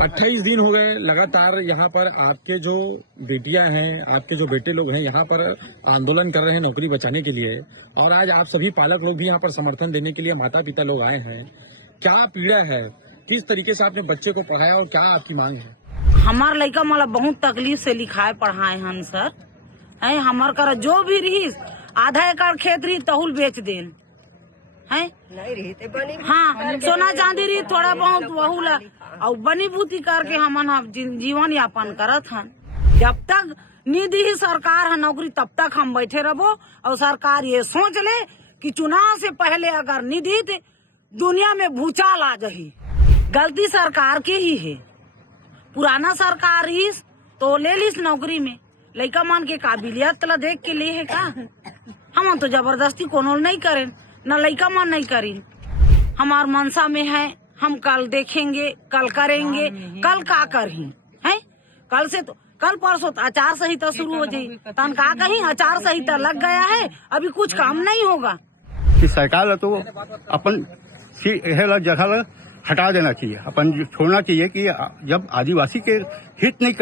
28 दिन हो गए लगातार यहाँ पर आपके जो बेटियां हैं, आपके जो बेटे लोग हैं यहाँ पर आंदोलन कर रहे हैं नौकरी बचाने के लिए, और आज आप सभी पालक लोग भी यहाँ पर समर्थन देने के लिए माता पिता लोग आए हैं। क्या पीड़ा है, किस तरीके से आपने बच्चे को पढ़ाया और क्या आपकी मांग है? हमार लड़का मला बहुत तकलीफ से लिखाए पढ़ाए हन सर। है हमार कर जो भी रही आधा एकड़ खेत रही तहुल बेच देन है नहीं रही ते बनी हाँ सोना चांदी रही थोड़ा बहुत वहू ला और बनी बूती करके हमन जीवन यापन करत हन। जब तक निधि ही सरकार है नौकरी तब तक हम बैठे रहो और सरकार ये सोच ले कि चुनाव से पहले अगर निधि थे दुनिया में भूचाल आ जाही। गलती सरकार की ही है। पुराना सरकार ही तो ले लीस नौकरी में लड़का मान के काबिलियत ला देख के लिए है का। हम तो जबरदस्ती कोनो नहीं करें न लड़का मान नहीं करी। हमार मनसा में है हम कल देखेंगे कल करेंगे कल का करही है। कल से तो कल परसों आचार संहिता शुरू हो जाये तन का कहीं आचार संहिता लग गया है अभी कुछ काम नहीं होगा। कि सरकार तो अपन जगह हटा देना चाहिए, अपन छोड़ना चाहिए कि जब आदिवासी के हित नहीं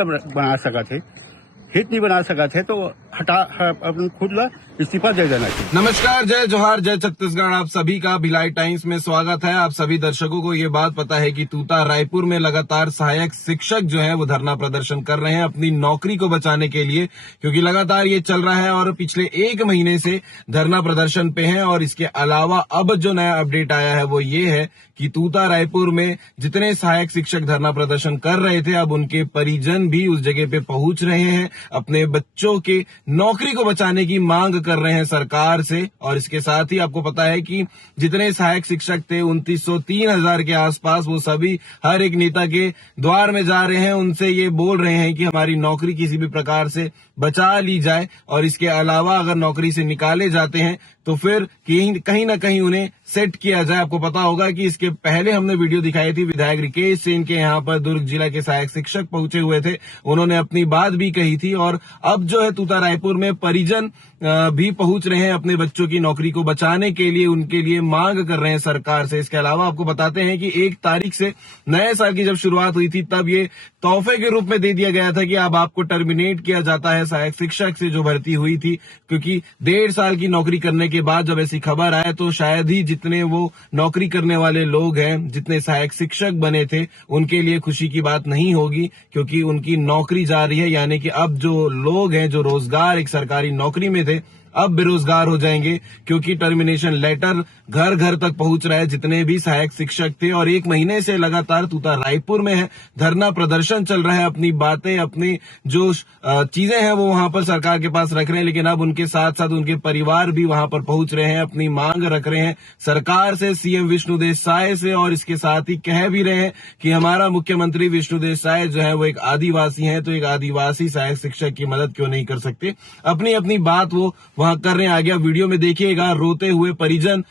बना सका थे तो हटा अपन खुद ला इस्तीफा दे देना चाहिए। नमस्कार, जय जोहार, जय छत्तीसगढ़। आप सभी का भिलाई टाइम्स में स्वागत है। आप सभी दर्शकों को ये बात पता है कि तूता रायपुर में लगातार सहायक शिक्षक जो है वो धरना प्रदर्शन कर रहे हैं अपनी नौकरी को बचाने के लिए, क्योंकि लगातार ये चल रहा है और पिछले 1 महीने से धरना प्रदर्शन पे है। और इसके अलावा अब जो नया अपडेट आया है वो ये है कि तूता रायपुर में जितने सहायक शिक्षक धरना प्रदर्शन कर रहे थे अब उनके परिजन भी उस जगह पे पहुंच रहे हैं, अपने बच्चों के नौकरी को बचाने की मांग कर रहे हैं सरकार से। और इसके साथ ही आपको पता है कि जितने सहायक शिक्षक थे 2903,000 के आसपास, वो सभी हर एक नेता के द्वार में जा रहे हैं, उनसे ये बोल रहे हैं कि हमारी नौकरी किसी भी प्रकार से बचा ली जाए। और इसके अलावा अगर नौकरी से निकाले जाते हैं तो फिर कहीं ना कहीं उन्हें सेट किया जाए। आपको पता होगा कि इसके पहले हमने वीडियो दिखाई थी, विधायक रिकेश सिंह के यहाँ पर दुर्ग जिला के सहायक शिक्षक पहुंचे हुए थे, उन्होंने अपनी बात भी कही थी। और अब जो है तूता रायपुर में परिजन भी पहुंच रहे हैं अपने बच्चों की नौकरी को बचाने के लिए, उनके लिए मांग कर रहे हैं सरकार से। इसके अलावा आपको बताते हैं कि 1 तारीख से नए साल की जब शुरुआत हुई थी तब ये तोहफे के रूप में दे दिया गया था कि अब आपको टर्मिनेट किया जाता है सहायक शिक्षक से जो भर्ती हुई थी, क्योंकि 1.5 साल की नौकरी करने के बाद जब ऐसी खबर आए तो शायद ही जितने वो नौकरी करने वाले लोग हैं, जितने सहायक शिक्षक बने थे, उनके लिए खुशी की बात नहीं होगी, क्योंकि उनकी नौकरी जा रही है। यानी कि अब जो लोग हैं जो रोजगार एक सरकारी नौकरी में थे अब बेरोजगार हो जाएंगे, क्योंकि टर्मिनेशन लेटर घर घर तक पहुंच रहा है जितने भी सहायक शिक्षक थे। और 1 महीने से लगातार तूता रायपुर में है, धरना प्रदर्शन चल रहा है, अपनी बातें अपनी जो चीजें हैं वो वहां पर सरकार के पास रख रहे हैं। लेकिन अब उनके साथ साथ उनके परिवार भी वहां पर पहुंच रहे हैं, अपनी मांग रख रहे हैं सरकार से, सीएम विष्णुदेव साय से। और इसके साथ ही कह भी रहे हैं कि हमारा मुख्यमंत्री विष्णुदेव साय जो है वो एक आदिवासी है, तो एक आदिवासी सहायक शिक्षक की मदद क्यों नहीं कर सकते। अपनी अपनी बात वो वहां कर रहे हैं। आगे आप वीडियो में देखिएगा, रोते हुए परिजन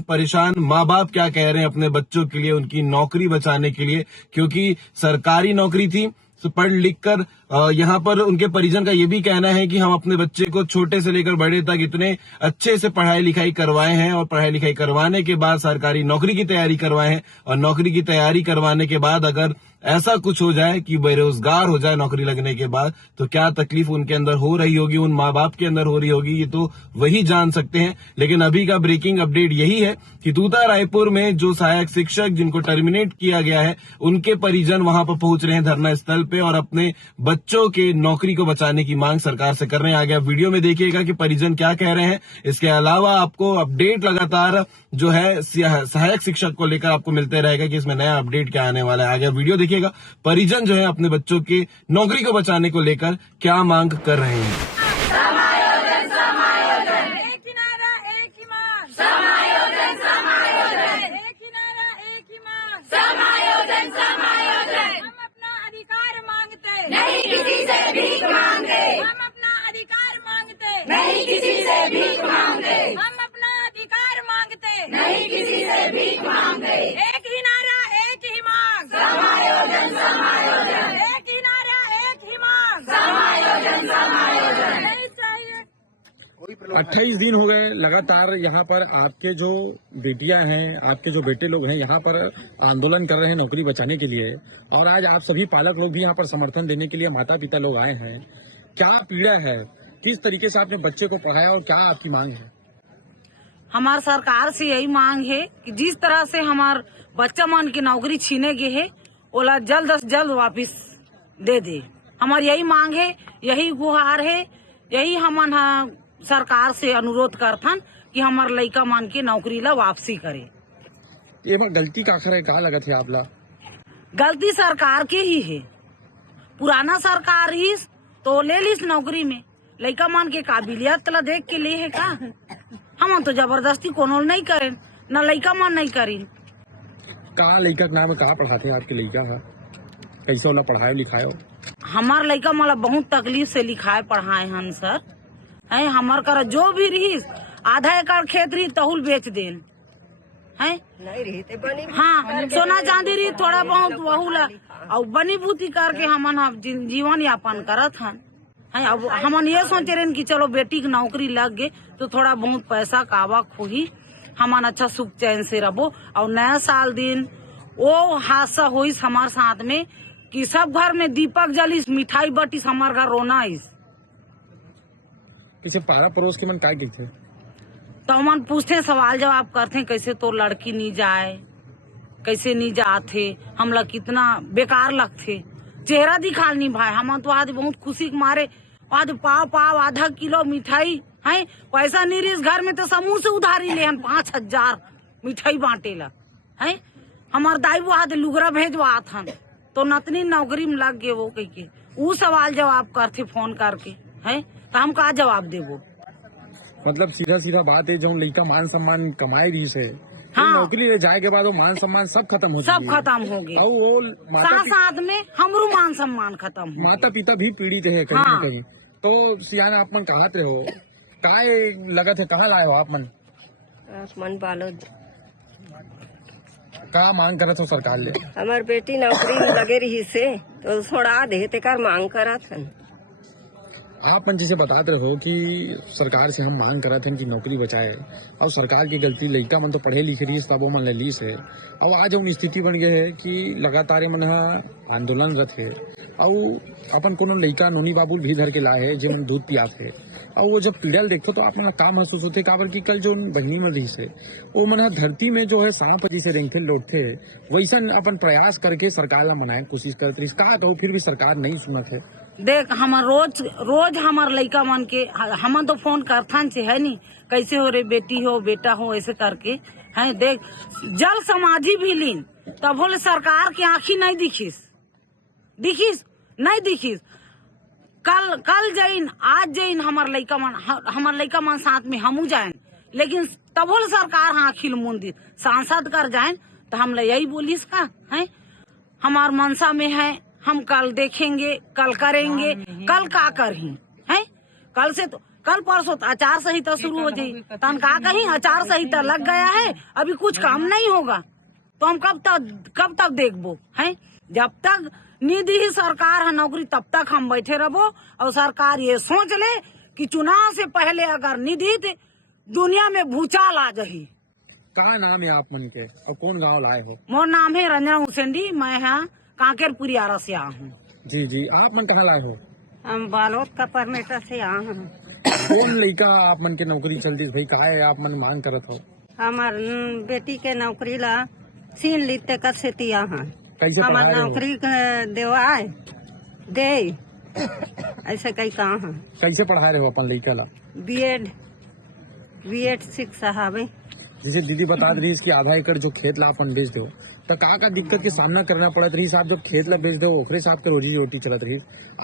परेशान माँ बाप क्या कह रहे हैं अपने बच्चों के लिए, उनकी नौकरी बचाने के लिए, क्योंकि सरकारी नौकरी थी तो पढ़ लिख कर यहाँ पर उनके परिजन का ये भी कहना है कि हम अपने बच्चे को छोटे से लेकर बड़े तक इतने अच्छे से पढ़ाई लिखाई करवाए हैं, और पढ़ाई लिखाई करवाने के बाद सरकारी नौकरी की तैयारी करवाए हैं। और नौकरी की तैयारी करवाने के बाद अगर ऐसा कुछ हो जाए कि बेरोजगार हो जाए नौकरी लगने के बाद, तो क्या तकलीफ उनके अंदर हो रही होगी, उन माँ बाप के अंदर हो रही होगी, ये तो वही जान सकते हैं। लेकिन अभी का ब्रेकिंग अपडेट यही है कि तूता रायपुर में जो सहायक शिक्षक जिनको टर्मिनेट किया गया है उनके परिजन वहां पर पहुंच रहे हैं धरना स्थल पे और अपने बच्चों के नौकरी को बचाने की मांग सरकार से कर रहे हैं। आगे आप वीडियो में देखिएगा कि परिजन क्या कह रहे हैं। इसके अलावा आपको अपडेट लगातार जो है सहायक शिक्षक को लेकर आपको मिलते रहेगा कि इसमें नया अपडेट क्या आने वाला है। आगे आप वीडियो देखिएगा, परिजन जो है अपने बच्चों की नौकरी को बचाने को लेकर क्या मांग कर रहे हैं। नहीं किसी से भीख मांगते, हम अपना अधिकार मांगते, नहीं किसी से भीख मांगते, हम अपना अधिकार मांगते, नहीं किसी से भीख मांगते। एक ही नारा एक ही मांग, समायोजन समायोजन, एक ही नारा एक ही मांग, समायोजन समायोजन। नहीं चाहिए 28 दिन हो गए लगातार यहाँ पर आपके जो बेटियां हैं, आपके जो बेटे लोग हैं यहाँ पर आंदोलन कर रहे हैं नौकरी बचाने के लिए, और आज आप सभी पालक लोग भी यहाँ पर समर्थन देने के लिए माता पिता लोग आए हैं। क्या पीड़ा है, किस तरीके से आपने बच्चे को पढ़ाया और क्या आपकी मांग है? हमार सरकार से यही मांग है कि जिस तरह से हमार बच्चा मन की नौकरी छीने गए है ओला जल्द से जल्द वापिस दे दे। हमार यही मांग है, यही गुहार है, यही हमन सरकार से अनुरोध करथन कि हमार लइका मन के नौकरी ला वापसी करे। ये बार गलती काखर है, का लगत है आपला? गलती सरकार के ही है। पुराना सरकार ही तो ले लिस नौकरी में, लइका मन के काबिलियत ला देख के लिए है का? हम तो जबरदस्ती कोनो नहीं करें, न लइका मन नहीं करी। कहाँ लइका के नाम है, कहाँ पढ़ाते हैं आपके लइका है? कैसे वाला पढ़ाए लिखाए हो? हमार लइका मला बहुत तकलीफ से लिखाए पढ़ाए हन सर। है हमार कर जो भी रही आधा एकड़ खेत रही तहुल बेच देन है। नहीं रही ते बनी, हाँ सोना चांदी रही थोड़ा बहुत वहू ला और बनी बूती करके हमन जीवन यापन करत हन। है अब हमन ये सोचे रहे कि चलो बेटी की नौकरी लग गए तो थोड़ा बहुत पैसा कावा खोही, हमन अच्छा सुख चैन से रहो। और नया साल दिन वो हादसा हुई हमारे साथ में कि सब घर में दीपक जलिस, मिठाई बटिस, हमार घर रोना आइस। पीछे पारा पड़ोस के मन काय थे तो हमन पूछते सवाल जवाब करते कैसे तो लड़की नहीं जाए, कैसे नहीं जाते, हमला कितना बेकार लगते, चेहरा दिखाल नहीं भाई। हम तो आज बहुत खुशी के मारे आज पाव आधा किलो मिठाई है, पैसा नहीं रही घर में तो समूह से उधारी ले 5,000 मिठाई बांटे ला है। हमार दाई वो आज लुगरा भेजवा था तो नतनी नौकरी में लग गए वो कह के वो सवाल जवाब करते फोन करके है, तो हम का जवाब देवो? मतलब सीधा सीधा बात है, जो लड़का मान सम्मान कमाए रही से हाँ। नौकरी ले जाए के बाद वो मान सम्मान सब खत्म हो सब खत्म हो गए, और वो साथ में हमरो मान सम्मान खत्म हो। माता पिता भी पीड़ित है कहीं हाँ। न कहीं। तो सियान आप मन कहते हो काय लगत है, कहाँ लाए हो आप मन? मन बालो का मांग करत हो सरकार ले? हमार बेटी नौकरी में लगे रही से तो छोड़ा दे तेकर मांग करत हन। आप मन जैसे बताते रहो कि सरकार से हम मांग करत हैं कि नौकरी बचाए, और सरकार की गलती, लड़का मन तो पढ़े लिखे रही तब वो मन ले लीस है। और आज हम स्थिति बन गए है कि लगातार मन आंदोलन रथ है, और अपन कोनो लड़का नोनी बाबुल भी धर के लाए है जिन दूध पियात है। और वो जब पीड़ल देखो तो आप मन का महसूस होते काबर कि कल जो बहनी में रही से वो मन धरती में जो है सांप जी से रेंगते लौटते, वैसा अपन प्रयास करके सरकार ला मनाए कोशिश करते रही का, तो फिर भी सरकार नहीं सुनत है। देख हमार रोज हमार लइका मन के हमन तो फोन करथन से है नहीं, कैसे हो रे बेटी हो बेटा हो ऐसे करके है। देख जल समाधि भी लीन तब बोले सरकार की आँखी नहीं दिखिस नहीं दिखिस। कल जैन आज जैन हमार लइका मन साथ में हमू जाए, लेकिन तब बोले सरकार आँखी मुंदी सांसद कर जाए तो हम यही बोलिस का है। हमार मनसा में है, हम कल देखेंगे, कल करेंगे, कल का करही है। कल से तो कल परसों आचार संहिता शुरू हो जाए, तन का कहीं आचार संहिता लग गया है, अभी कुछ काम नहीं होगा तो हम कब तक देखबो है। जब तक निधि ही सरकार है नौकरी तब तक हम बैठे रहो। और सरकार ये सोच ले कि चुनाव से पहले अगर निधि थे दुनिया में भूचाल आ जाही। का नाम है आप मन के और कौन गाँव लाए हो? मोर नाम है रंजना हुसैनी, मैं यहाँ कांकेरपुरी आरा से आया हूँ। जी आप मन कहाँ लाए हो? हम बालोद का परमेटा से आए हैं। कौन लड़का आप मन के नौकरी चलती भाई, का है आप मन मांग करत हो? हमार बेटी के नौकरी ला सीन लिते कर से तिया हैं। कैसे हमार पढ़ाए हो? नौकरी देवाए दे ऐसे कई कहा है। कैसे पढ़ा रहे हो अपन लड़का ला? बीएड शिक्षा हवे। जैसे दीदी बता रही कि आधा एकड़ जो खेत ला अपन बेच दो तो का दिक्कत के सामना करना पड़त रही साहब? जब खेत ला बेच दो ओकरे साहब के रोजी रोटी चलत रही,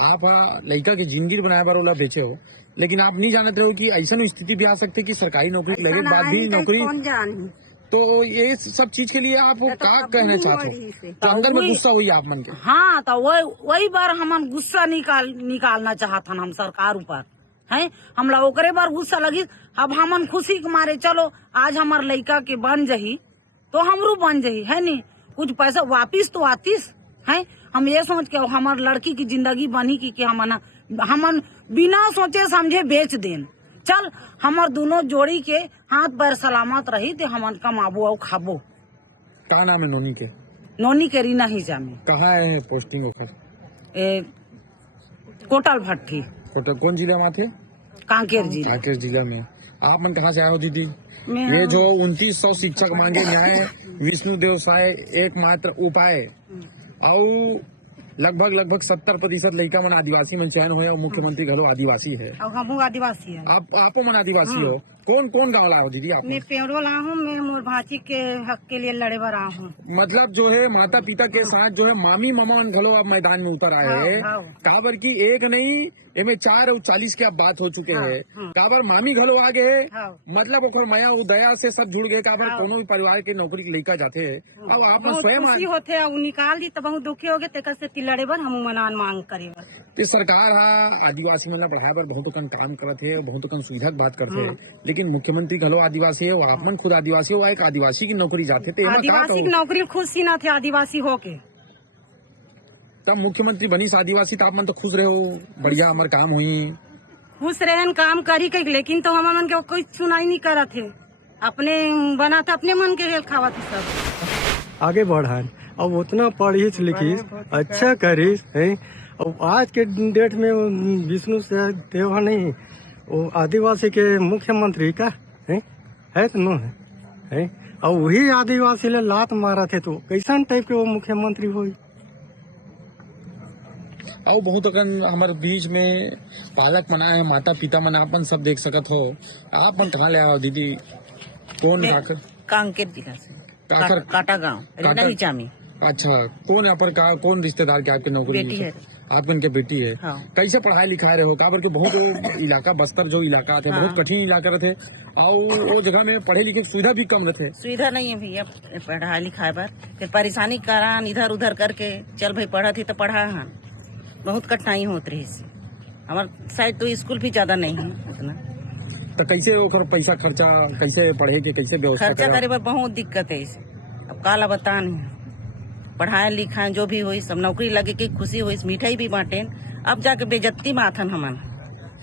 आप लड़का की जिंदगी बनाए बार ओला बेचे हो, लेकिन आप नहीं जानते हो कि ऐसा स्थिति भी आ सकती है कि सरकारी नौकरी लगे बाद भी नौकरी, तो ये सब चीज के लिए आप का कहना चाहते हो? तो अंदर में गुस्सा हुई आप मन के? हाँ तो वही बार हमन गुस्सा निकालना चाहतन हम सरकार ऊपर है। हमला ओकरे बार गुस्सा लगी। अब हमन खुशी के मारे चलो आज हमार लड़का के बन जही तो हमरू बन जही है नी, कुछ पैसा वापिस तो आतीस है। हम ये सोच के हमार लड़की की जिंदगी बनी की हमन बिना सोचे समझे बेच देन चल हमार दोनों जोड़ी के हाथ पैर सलामत रही ते हमन कमाबो और खाबो। क्या नाम है नोनी के? नोनी के रीना ही जामे कहाँ है पोस्टिंग होकर? कोटल भट्टी कौन जिला में थे? कांकेर जिला। कांकेर जिला में। आप मन कहाँ से आए हो दीदी? मैं ये जो 2900 शिक्षक मांगे न्याय विष्णु देव साय एकमात्र उपाय और लगभग 70% लड़का मन आदिवासी मन चयन हुए और मुख्यमंत्री घलो आदिवासी है। और हम आदिवासी है। आपो मन आदिवासी हो? कौन गाँव लाए हो दीदी आप? मैं पेड़ो ला हूँ। मैं मोर भांची के हक के लिए लड़े बर रहा हूँ। मतलब जो है माता पिता के साथ जो है मामी मामा घलो अब मैदान में उतर आए हैं। काबर की एक नहीं इनमें 4 और 40 के अब बात हो चुके हैं। काबर मामी घलो आ गए मतलब ओकर माया उदया से सब जुड़ गए। काबर कोनो भी परिवार के नौकरी लेकर जाते हैं। अब आप स्वयं खुशी होते है निकाल दी तो बहुत दुखी हो गए तेकर से लड़े बर हम मनान मांग करे बर। सरकार हा आदिवासी मन पढ़ाए बर बहुत कन काम करत है, बहुत कन सुविधा की बात करते हैं, लेकिन मुख्यमंत्री घलो आदिवासी है। आप मन खुद आदिवासी हो, एक आदिवासी की नौकरी जाते थे। आदिवासी की नौकरी खुशी ना थे आदिवासी होके। तब मुख्यमंत्री बनीस आदिवासी तो आप मन तो खुश रहे हो, बढ़िया हमारे काम हुई। खुश रहन काम करी के, लेकिन तो हमारे मन के कोई सुनाई नहीं करा थे। अपने बना था अपने मन के हेल खावा थे सब। आगे बढ़ान अब उतना पढ़िस लिखिस अच्छा करिस है। और आज के डेट में विष्णु से देवा नहीं वो आदिवासी के मुख्यमंत्री का है तो नो है। और वही आदिवासी ले लात मारा थे तो कैसन टाइप के वो मुख्यमंत्री हुई। और बहुत अकन हमारे बीच में पालक मना है, माता पिता मना अपन सब देख सकत हो। आप मन कहाँ ले आओ दीदी? कौन काकर? कांकेर जिला से काकर काटा गाँव रीना ही जामी। अच्छा, कौन यहाँ पर कौन रिश्तेदार के आपके नौकरी? बेटी है। आपके उनके बेटी है। हाँ। कैसे पढ़ाई लिखाए रहे हो? काबर के बहुत इलाका बस्तर जो इलाका थे बहुत कठिन इलाका रहे और वो जगह में पढ़े लिखे सुविधा भी कम रहे। सुविधा नहीं है भैया पढ़ाई लिखाए पर, फिर परेशानी करान इधर उधर करके चल भाई पढ़ा थी तो पढ़ा हन। बहुत कठिनाई होत रही। हमारे साइड तो स्कूल भी ज्यादा नहीं है उतना। तो कैसे ओकर पैसा खर्चा कैसे पढ़े के कैसे व्यवस्था खर्चा करे पर बहुत दिक्कत है इसे। अब काला बता नहीं पढ़ाए लिखाए जो भी हुई सब नौकरी लगे की खुशी हुई, मिठाई भी बांटे। अब जाके बेजत्ती माथन हमन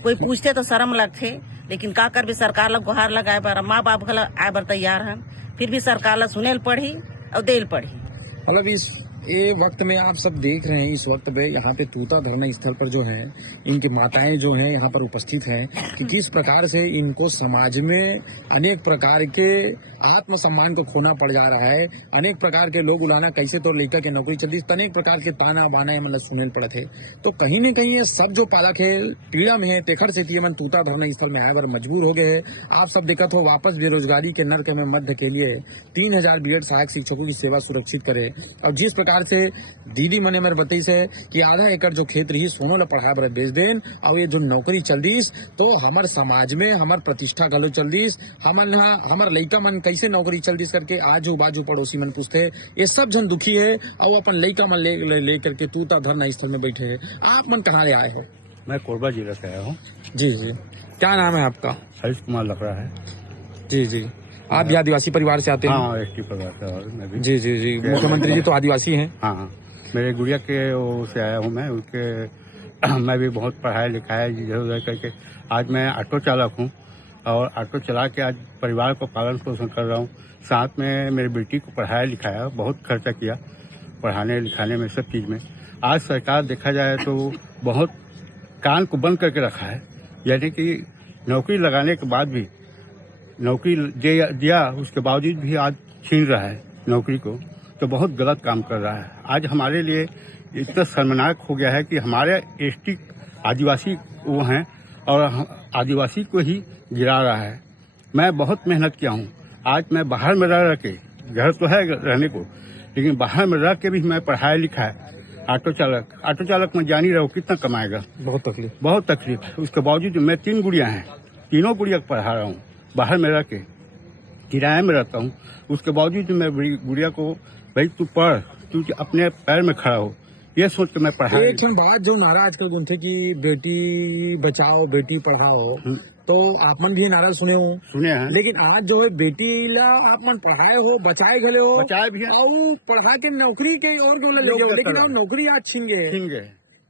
कोई पूछते तो शर्म लगते, लेकिन का कर भी सरकार लोग गुहार लगाए बर माँ बाप घला आए बर तैयार हन, फिर भी सरकार ला सुनेल पढ़ी और देल पढ़ी। मतलब इस ये वक्त में आप सब देख रहे हैं, इस वक्त में यहाँ पे तूता धरना स्थल पर जो है इनकी माताएं जो हैं यहाँ पर उपस्थित हैं कि किस प्रकार से इनको समाज में अनेक प्रकार के आत्मसम्मान को खोना पड़ जा रहा है। अनेक प्रकार के लोग उलाना कैसे तो लेकर के नौकरी चलती, अनेक प्रकार के ताना बाना मतलब सुनेल पड़े थे। तो कहीं न कहीं ये सब जो पालक है पीड़ा में है, तेखर से मन तूता धरना स्थल में आए और मजबूर हो गए है। आप सब देखत हो वापस बेरोजगारी के नर्क में मध्य के लिए 3000 बीएड सहायक शिक्षकों की सेवा सुरक्षित करे। और जिस प्रकार से दीदी मने मेरे बताई से कि आधा एकड़ जो खेत रही सोनो ला पढ़ा बर बेच देन और ये जो नौकरी चल दीस तो हमार समाज में हमार प्रतिष्ठा गलो चल दीस, हमार लइका मन कैसे नौकरी चल दीस करके आजू बाजू पड़ोसी मन पूछते। ये सब जन दुखी है और अपन लइका मन ले करके तूता धरना स्थल में बैठे है। आप मन कहाँ ले आए हो? मैं कोरबा जिला से आया हूँ। जी जी, क्या नाम है आपका? हरीश कुमार लग रहा है। जी जी, आप भी आदिवासी परिवार से आते हैं? हाँ, एसटी परिवार से और मैं भी। जी जी जी, मुख्यमंत्री जी तो आदिवासी हैं। हाँ, मेरे गुड़िया के वो से आया हूँ मैं, उनके मैं भी बहुत पढ़ाया लिखाया इधर उधर करके आज मैं ऑटो चालक हूँ और ऑटो चला के आज परिवार को पालन पोषण कर रहा हूँ। साथ में मेरी बेटी को पढ़ाया लिखाया, बहुत खर्चा किया पढ़ाने लिखाने में, सब चीज़ में। आज सरकार देखा जाए तो बहुत कान को बंद करके रखा है, यानी कि नौकरी लगाने के बाद भी नौकरी दिया उसके बावजूद भी आज छीन रहा है नौकरी को, तो बहुत गलत काम कर रहा है। आज हमारे लिए इतना शर्मनाक हो गया है कि हमारे एसटी आदिवासी वो हैं और आदिवासी को ही गिरा रहा है। मैं बहुत मेहनत किया हूँ, आज मैं बाहर में रह के, घर तो है रहने को, लेकिन बाहर में रह के भी मैं पढ़ाया लिखा है। ऑटो चालक में जान ही रहो कितना कमाएगा, बहुत तकलीफ। उसके बावजूद मैं 3 गुड़िया हैं, तीनों गुड़िया को पढ़ा रहा हूँ, बाहर में रह के किराए में रहता हूँ। उसके बावजूद मैं गुड़िया को भाई तू पढ़, तू अपने पैर में खड़ा हो, ये सोच के मैं पढ़ा। एक बात जो नारा आजकल गुंथे की बेटी बचाओ बेटी पढ़ाओ, तो आप मन भी नारा सुने हैं, लेकिन आज जो है बेटी ला आप मन पढ़ाए हो, बचाए गए हो, बचाए भी और पढ़ा के नौकरी के और लेकिन नौकरी आज छीन गए।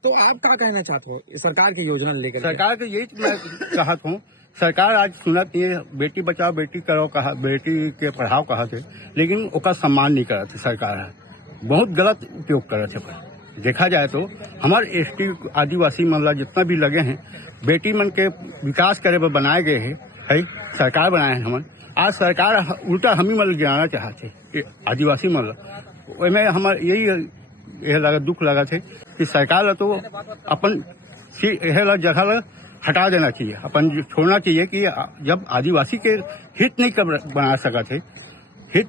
तो आप क्या कहना चाहते हो सरकार की योजना लेकर? सरकार के यही मैं चाहता हूँ सरकार आज सुनत नहीं है, बेटी बचाओ बेटी करो कहा, बेटी के पढ़ाओ कहा थे, लेकिन उसका सम्मान नहीं करत सरकार है, बहुत गलत उपयोग करत है। देखा जाए तो हमारे एसटी आदिवासी मन जितना भी लगे हैं बेटी मन के विकास करे पर बनाए गए है सरकार बनाए हैं। हमन आज सरकार उल्टा हम ही मन गिराना चाहते आदिवासी मन में हमार यही लगा दुख लगा थे कि सरकार तो अपन जगह हटा देना चाहिए, अपन छोड़ना चाहिए कि जब आदिवासी के हित नहीं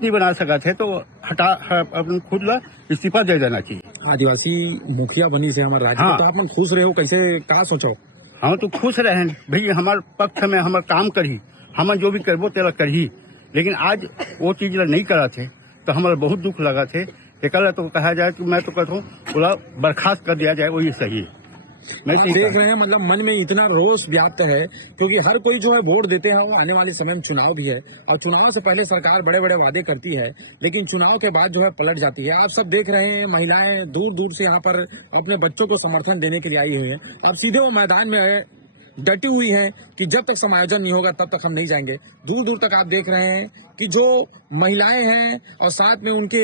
बना सका थे तो अपन खुद ला इस्तीफा दे देना चाहिए। आदिवासी मुखिया बनी से हमारे राज्य हाँ। तो आप मन खुश रहे हो, कैसे का सोचो? हम तो खुश रहे भाई, हमारे पक्ष में हमारे काम करी, हम जो भी करबो तेरा करही, लेकिन आज वो चीज नहीं करा थे तो हमारा बहुत दुख लगा थे। एक तो कहा जाए कि मैं तो कहता हूँ पूरा बर्खास्त कर दिया जाए, वही सही है। मैं आप देख रहे हैं मतलब मन में इतना रोष व्याप्त है क्योंकि हर कोई जो है वोट देते हैं, वो आने वाले समय में चुनाव भी है और चुनाव से पहले सरकार बड़े बड़े वादे करती है लेकिन चुनाव के बाद जो है पलट जाती है। आप सब देख रहे हैं महिलाएं दूर दूर से यहाँ पर अपने बच्चों को समर्थन देने के लिए आई हुई है। अब सीधे वो मैदान में डटी हुई है कि जब तक समायोजन नहीं होगा तब तक हम नहीं जाएंगे। दूर दूर तक आप देख रहे हैं कि जो महिलाएं हैं और साथ में उनके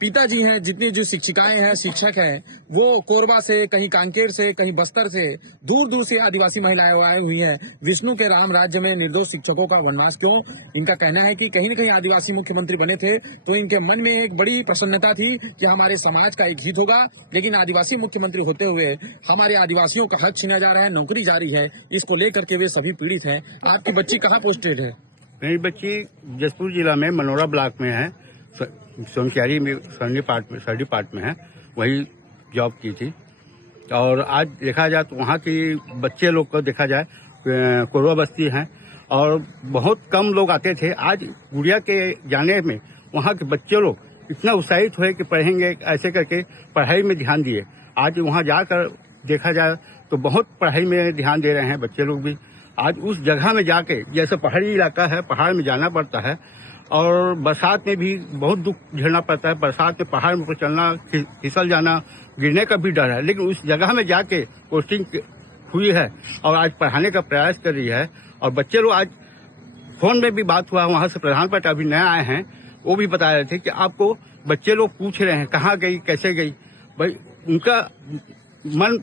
पिताजी हैं, जितनी जो शिक्षिकाएं हैं, शिक्षक हैं, वो कोरबा से, कहीं कांकेर से, कहीं बस्तर से, दूर दूर से आदिवासी महिलाएं आई हुई हैं। विष्णु के राम राज्य में निर्दोष शिक्षकों का वनवास क्यों? इनका कहना है कि कहीं न कहीं आदिवासी मुख्यमंत्री बने थे तो इनके मन में एक बड़ी प्रसन्नता थी कि हमारे समाज का एक हित होगा, लेकिन आदिवासी मुख्यमंत्री होते हुए हमारे आदिवासियों का हक छीना जा रहा है, नौकरी जारी है, इसको लेकर के वे सभी पीड़ित हैं। आपकी बच्ची कहाँ पोस्टेड है? मेरी बच्ची जसपुर जिला में मनोरा ब्लॉक में है, सोनक्यारी में सर्डी पार्ट में है, वही जॉब की थी। और आज देखा जाए तो वहाँ की बच्चे लोग को देखा जाए कोरबा बस्ती हैं और बहुत कम लोग आते थे। आज गुड़िया के जाने में वहाँ के बच्चे लोग इतना उत्साहित हुए कि पढ़ेंगे, ऐसे करके पढ़ाई में ध्यान दिए। आज वहाँ जाकर देखा जाए तो बहुत पढ़ाई में ध्यान दे रहे हैं बच्चे लोग भी। आज उस जगह में जाके, जैसे पहाड़ी इलाका है, पहाड़ में जाना पड़ता है और बरसात में भी बहुत दुख झेलना पड़ता है। बरसात में पहाड़ में चलना, फिसल जाना, गिरने का भी डर है, लेकिन उस जगह में जाके पोस्टिंग हुई है और आज पढ़ाने का प्रयास कर रही है। और बच्चे लोग आज फोन में भी बात हुआ, वहाँ से प्रधान पाठ अभी नए आए हैं, वो भी बता रहे थे कि आपको बच्चे लोग पूछ रहे हैं कहाँ गई, कैसे गई। भाई उनका मन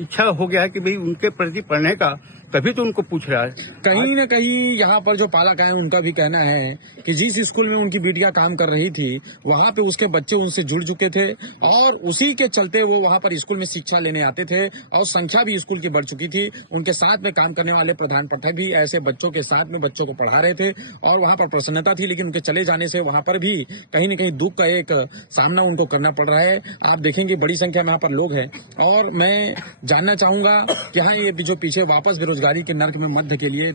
इच्छा हो गया है कि भाई उनके प्रति पढ़ने का, तभी तो उनको पूछ रहा है। कहीं न कहीं यहाँ पर जो पालक आए उनका भी कहना है कि जिस स्कूल में उनकी बेटियां काम कर रही थी वहाँ पे उसके बच्चे उनसे जुड़ चुके थे और उसी के चलते वो वहाँ पर स्कूल में शिक्षा लेने आते थे और संख्या भी स्कूल की बढ़ चुकी थी। उनके साथ में काम करने वाले प्रधान पाठक भी ऐसे बच्चों के साथ में बच्चों को पढ़ा रहे थे और वहाँ पर प्रसन्नता थी, लेकिन उनके चले जाने से वहाँ पर भी कहीं न कहीं दुख का एक सामना उनको करना पड़ रहा है। आप देखेंगे बड़ी संख्या में यहाँ पर लोग हैं और मैं जानना चाहूंगा कि हाँ ये जो पीछे वापस बेरोजगारी के नर्क में मध्य के लिए